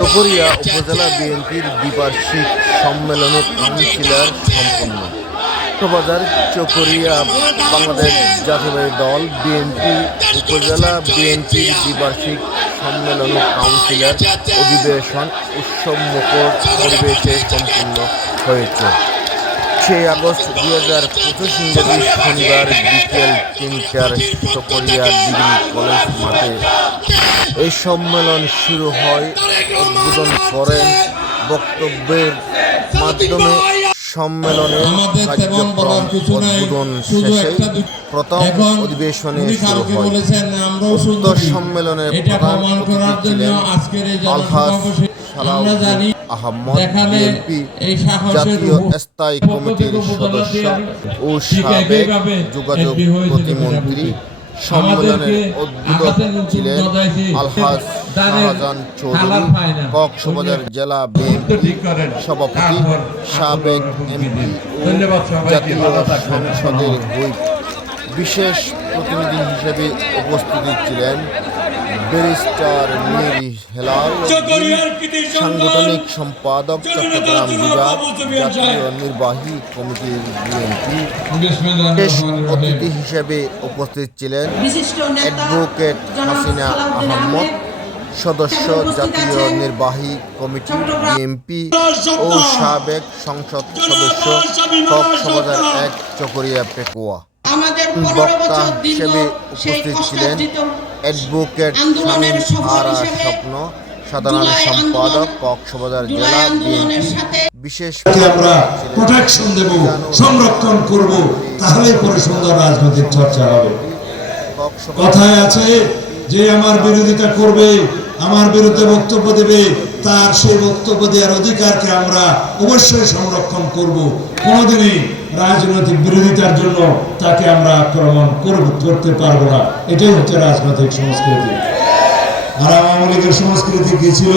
চকরিয়া উপজেলা বিএনপির দ্বিবার্ষিক সম্মেলনে কাউন্সিলার সম্পন্ন। কক্সবাজার চকরিয়া বাংলাদেশ জাতীয়বাদী দল বিএনপি উপজেলা বিএনপির দ্বিবার্ষিক সম্মেলন কাউন্সিলর অধিবেশন উৎসব মুখর পরিবেশে সম্পন্ন হয়েছে। সেই আগস্ট দুই হাজার পঁচিশ ইংরেজি শনিবার বিকেল তিনটার চকরিয়া ডিগ্রি কলেজ মাঠে এই সম্মেলন শুরু হয়। উদ্বোধন করেন বক্তব্যের মাধ্যমে সম্মেলনে কার্যক্রম উদ্বোধন শেষে প্রথম অধিবেশনে শুরু হয়। উক্ত এটা প্রধান অতিথি ছিলেন আলহাজ সালাউদ্দিন আহমদ বিএনপি জাতীয় স্থায়ী কমিটির সদস্য ও সাবেক যোগাযোগ প্রতিমন্ত্রী সম্মেলনের উদ্বোধক ছিলেন আলহাজ শাহজাহান চৌধুরী কক্সবাজার জেলা বিএনপি সভাপতি সাবেক এমপি জাতীয় সংসদের হুইপ বিশেষ প্রতিনিধি হিসেবে উপস্থিত ছিলেন ব্যারিস্টার মীর হেলাল সাংগঠনিক সম্পাদক চট্টগ্রাম বিভাগ জাতীয় নির্বাহী কমিটির বিএনপি। বিশেষ অতিথি হিসেবে উপস্থিত ছিলেন অ্যাডভোকেট হাসিনা আহমদ সদস্য জাতীয় নির্বাহী কমিটি বিএনপি ও সাবেক সংসদ সদস্য এক চকরিয়া পেকুয়া। আমাদের পনেরো বছর দীর্ঘ সেই কষ্টার্জিত অ্যাডভোকেট আন্দোলনের সফল স্বপ্ন সাধারণ সম্পাদক কক্সবাজার জেলা বিশেষ আমরা প্রোটেকশন দেব সংরক্ষণ করব তাহলেই পরে সুন্দর রাজনৈতিক চর্চা হবে। কথায় আছে যে আমার বিরোধিতা করবে আমার বিরুদ্ধে বক্তব্য দেবে তার সেই বক্তব্য দেওয়ার অধিকারকে আমরা অবশ্যই সংরক্ষণ করব। কোনোদিনই রাজনৈতিক বিরোধিতার জন্য তাকে আমরা আক্রমণ করতে পারব না। এটাই হচ্ছে রাজনৈতিক সংস্কৃতি। আর আওয়ামী লীগের সংস্কৃতি কি ছিল?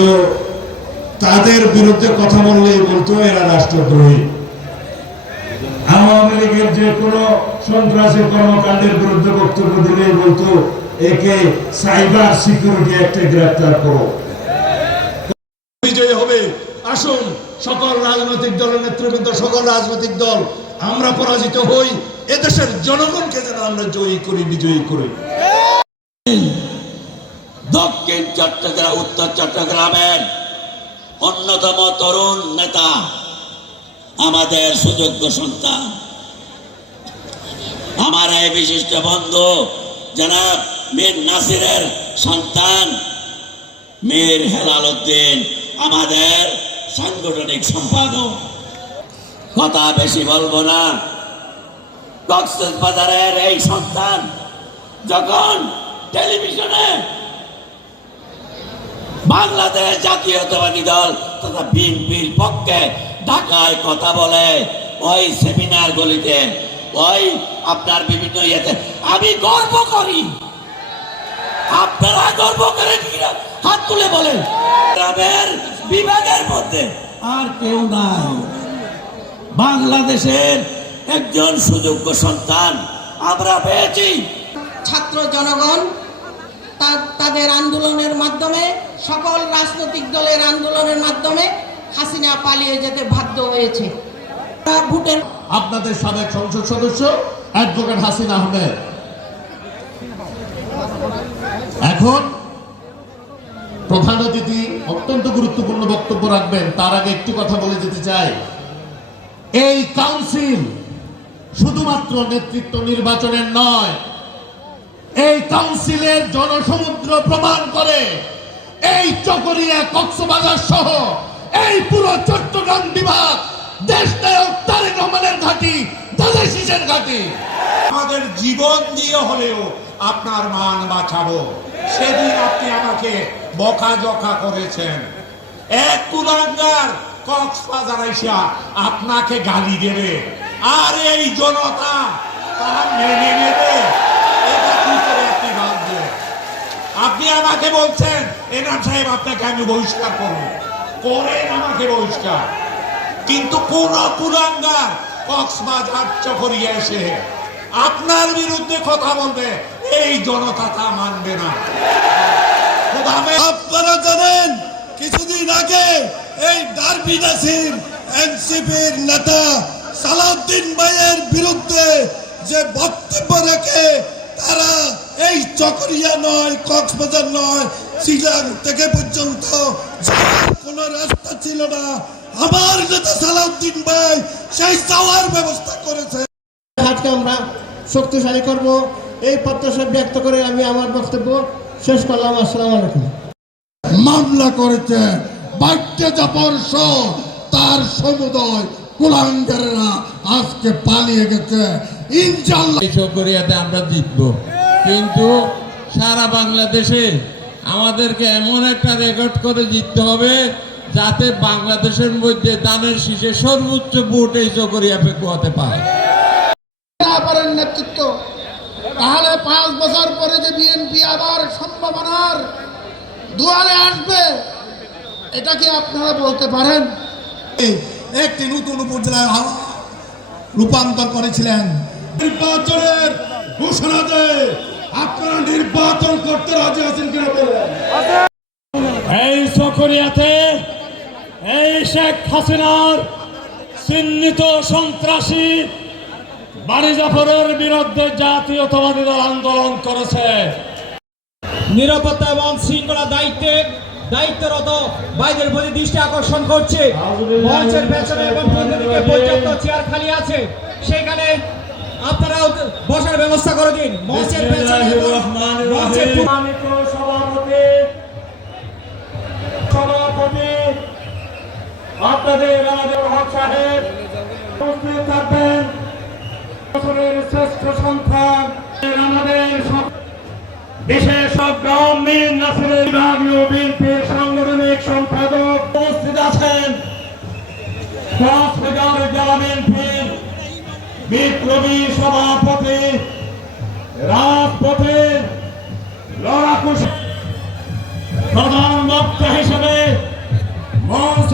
তাদের বিরুদ্ধে কথা বললেই বলতো, এরা রাষ্ট্রদ্রোহী। আওয়ামী লীগের যে কোনো সন্ত্রাসী কর্মকাণ্ডের বিরুদ্ধে বক্তব্য দিলেই বলতো, একে সাইবার সিকিউরিটি অ্যাক্টে গ্রেফতার করো। বিজয়ী হবে। আসুন, সকল রাজনৈতিক দলের নেতৃবৃন্দ, সকল রাজনৈতিক দল আমরা পরাজিত হই, এদেশের জনগণকে যেন আমরা জয়ী করি, বিজয়ী করি। দক্ষিণ চট্টগ্রাম, উত্তর চট্টগ্রামের অন্যতম তরুণ নেতা, আমাদের সুযোগ্য সন্তান। আমার এই বিশিষ্ট বন্ধু, জনাব মীর নাসিরের সন্তান, মীর হেলাল উদ্দিন, আমাদের সাংগঠনিক সম্পাদক। কথা বেশি বলব না। কক্সবাজারের এই সন্তান যখন টেলিভিশনে বাংলাদেশ জাতীয়তাবাদী দল তথা বিএনপির পক্ষে ঢাকায় কথা বলে, ওই সেমিনার গুলিতে, ওই আপনার বিভিন্ন ইয়েতে, আমি গর্ব করি। আপনারা গর্ব করেন কিনা হাত তুলে বলেন। গ্রামের বিভাগের মধ্যে আর কেউ নাই। বাংলাদেশের একজন সুযোগ্য সন্তান আমরা পেয়েছি। ছাত্র জনগণ তাদের আন্দোলনের মাধ্যমে সকল রাজনৈতিক দলের আন্দোলনের মাধ্যমে হাসিনা পালিয়ে যেতে বাধ্য হয়েছে। ভোটের আপনাদের সাবেক সংসদ সদস্য অ্যাডভোকেট হাসিনা আহমেদ। এখন প্রধান অতিথি অত্যন্ত গুরুত্বপূর্ণ বক্তব্য রাখবেন। তার আগে একটি কথা বলে যেতে চাই। এই কাউন্সিল শুধুমাত্র নেতৃত্ব নির্বাচনের নয়, এই কাউন্সিলের জনসমুদ্র প্রমাণ করে এই চকরিয়া কক্সবাজার সহ এই পুরো চট্টগ্রাম বিভাগ দেশ নায়ক তারেক রহমানের ঘাঁটি দাদা শীষের ঘাঁটি। আমাদের জীবন দিয়ে হলেও আপনার মান বাঁচাবো। সেদিন আপনি আমাকে বকাঝকা করেছেন। এক কুলাঙ্গার কক্সবাজার আইসা আপনাকে গালি দেবে। আর এই জনতা আপনি আমাকে বলছেন, এনাম সাহেব আপনাকে আমি বহিষ্কার করব। করেন আমাকে বহিষ্কার। কিন্তু কোন কুলাঙ্গার কক্সবাজার চকরিয়া এসে আপনার বিরুদ্ধে কথা বলবে, এই জনতা তা মানবে না। এই ডারবি নাসির এনসিপির নেতা সালাউদ্দিন ভাইয়ের বিরুদ্ধে যে বক্তব্য রেখে তারা এই চকরিয়া নয় কক্সবাজার নয় শিলং থেকে পর্যন্ত কোনো রাস্তা ছিল না। আমার নেতা সালাউদ্দিন ভাই সেই যাওয়ার ব্যবস্থা করেছে। আজকে আমরা শক্তিশালী করব। এই প্রত্যাশা ব্যক্ত করে আমি আমার বক্তব্য শেষ করলাম। আসসালামু আলাইকুম। মামলা করেছে। বাক্যে জাপর সহ তার সমুদয় কুলাঙ্গারেরা আজকে পালিয়ে গেছে। ইনশাল্লাহ এই চকরিয়াতে আমরা জিতব। কিন্তু সারা বাংলাদেশে আমাদেরকে এমন একটা রেকর্ড করে জিততে হবে যাতে বাংলাদেশের মধ্যে দানের শীষে সর্বোচ্চ ভোট এই চকরিয়া পেকুয়াতে পায় নেতৃত্ব। তাহলে পাঁচ বছর পরে যে বিএনপি আবার সম্ভাবনার দুয়ারে আসবে এটা কি আপনারা বলতে পারেন একটি নতুন উপজেলায় আ- রূপান্তর করেছিলেন। নির্বাচনের ঘোষণা দেয় আপনারা নির্বাচন করতে রাজি আছেন কিনা বলেন। এই চকরিয়াতে এই শেখ হাসিনার চিহ্নিত সন্ত্রাসী বাড়ি জাফরের বিরুদ্ধে জাতীয়তাবাদী দল আন্দোলন করেছে। নিরাপত্তা এবং শৃঙ্খলা দায়িত্বে দায়িত্বরত বাইদের প্রতি দৃষ্টি আকর্ষণ করছে। মঞ্চের পেছনে এবং দিকে পর্যাপ্ত চেয়ার খালি আছে। সেখানে আপনারা বসার ব্যবস্থা করে দিন। মঞ্চের পেছনে মঞ্চের সভাপতি সভাপতি আপনাদের আমাদের হক সাহেব উপস্থিত থাকবেন। বছরের শ্রেষ্ঠ সন্তান আমাদের সব- বিশেষ গ্রামীণ নাসিরের পার্লামেন্টের বিপ্লবী সভাপতি রাজপথের লড়াকু প্রধান বক্তা হিসেবে মঞ্চ